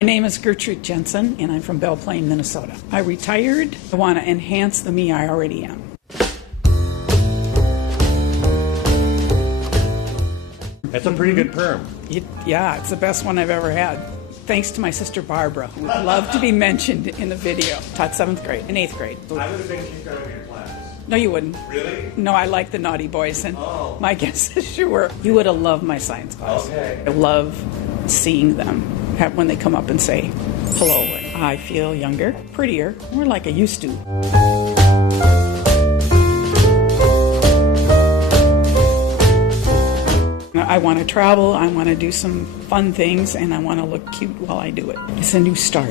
My name is Gertrude Jensen, and I'm from Belle Plaine, Minnesota. I retired. I want to enhance the me I already am. That's a pretty good perm. Yeah, it's the best one I've ever had. Thanks to my sister Barbara, who would love to be mentioned in the video. Taught 7th grade and 8th grade. I would have been kicked out of your class. No, you wouldn't. Really? No, I like the naughty boys, and my guess is you were. You would have loved my science class. Okay. I love seeing them when they come up and say hello. I feel younger, prettier, more like I used to. I want to travel, I want to do some fun things, and I want to look cute while I do it. It's a new start.